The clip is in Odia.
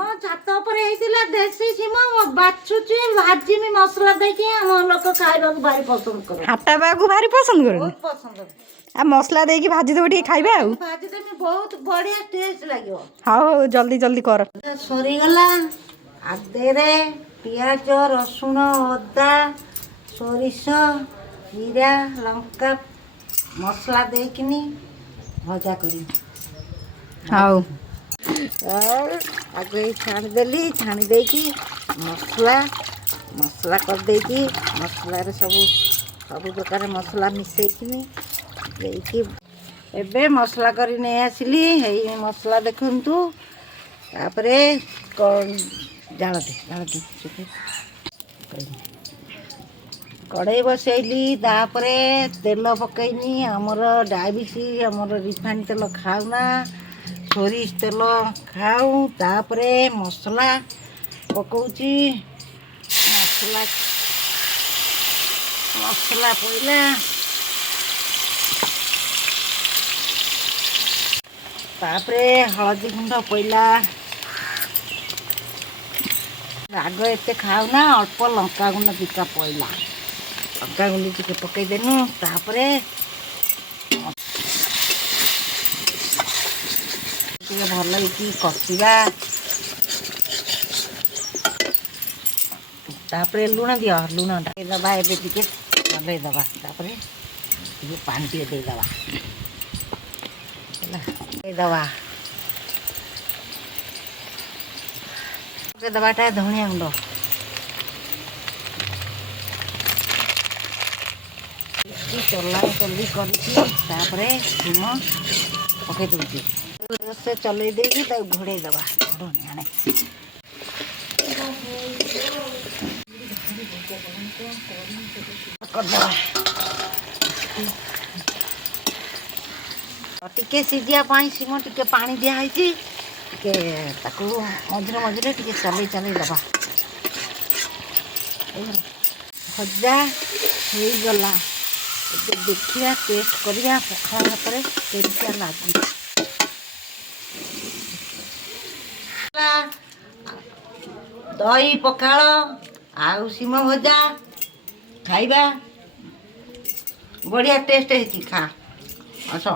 ଆମ ଛାତ ଉପରେ ହେଇଥିଲା ଦେଶୀ ସିମ ବାଛୁଛି ଭାଜିମି ମସଲା ଦେଇକି ଆମ ଲୋକ ଖାଇବାକୁ ଭାରି ପସନ୍ଦ କରୁ। ହାଟା ବାକୁ ଭାରି ପସନ୍ଦ କରୁ। ବହୁତ ପସନ୍ଦ। ଆଉ ମସଲା ଦେଇକି ଭାଜିଦେବ ଟିକେ ଖାଇବା ଆଉ। ଭାଜିଦେମି ବହୁତ ବଢିଆ ଟେଷ୍ଟ ଲାଗିବ। ହଉ ହଉ ଜଲ୍ଦି ଜଲ୍ଦି କର। ସରିଗଲା ଆଦେରେ ପିଆଜ ରସୁଣ ଅଦା ସୋରିଷ ଜିରା ଲଙ୍କା ମସଲା ଦେଇକିନି ଭଜା କରିବି। ହଉ ଆଗେ ଛାଣିଦେଲି ଛାଣି ଦେଇକି ମସଲା କରିଦେଇକି ମସଲାରେ ସବୁ ପ୍ରକାର ମସଲା ମିଶେଇକିନି ଦେଇକି ଏବେ ମସଲା କରି ନେଇ ଆସିଲି। ହେଇ ମସଲା ଦେଖନ୍ତୁ। ତାପରେ ଜାଳଟି କଡ଼େଇ ବସେଇଲି। ତାପରେ ତେଲ ପକେଇନି। ଆମର ଡାଇବେଟିସ୍ ଆମର ରିଫାଇନ୍ ତେଲ ଖାଉନା ସୋରିଷ ତେଲ ଖାଉ। ତାପରେ ମସଲା ପକଉଛି। ମସଲା ପଇଲା। ତାପରେ ହଳଦୀ ଗୁଣ୍ଡ ପଇଲା। ରାଗ ଏତେ ଖାଉନା ଅଳ୍ପ ଲଙ୍କାଗୁଣ୍ଡ ଦିଟା ପଇଲା। ଲଙ୍କାଗୁଣ୍ଡ ଟିକେ ପକେଇଦେନୁ। ତାପରେ ଟିକେ ଭଲ ହେଇକି କଷିବା। ତାପରେ ଲୁଣ ଦିଅ। ଲୁଣ ଦେବା ଏବେ ଟିକେ ଚଲେଇ ଦେବା। ତାପରେ ଟିକେ ପାଣି ଟିକେ ଦେଇଦେବା ହେଲା ଦେଇଦେବା। ଦେବାଟା ଧନିଆ ଗୁଣ୍ଡ ଚଲାଚଲି କରିକି ତାପରେ ଲୁଣ ପକେଇ ଦେଉଛି। ସେ ଚଲେଇ ଦେଇକି ତାକୁ ଘୋଡ଼େଇ ଦେବା। ଆଣେ କରିଦେବା। ଟିକେ ସିଝିବା ପାଇଁ ସିମ ଟିକେ ପାଣି ଦିଆହେଇଛି। ଟିକେ ତାକୁ ମଝିରେ ମଝିରେ ଟିକେ ଚଲେଇ ଦେବା। ଭଜା ହେଇଗଲା। ଏବେ ଦେଖିବା ଟେଷ୍ଟ କରିବା ପଖାଳ ଭାତରେ କେମିତିଆ ଲାଗୁଛି। ଦହି ପଖାଳ ଆଉ ସିମ ଭଜା ଖାଇବା। ବଢ଼ିଆ ଟେଷ୍ଟ ହେଇଛି। ଖା ଆସ।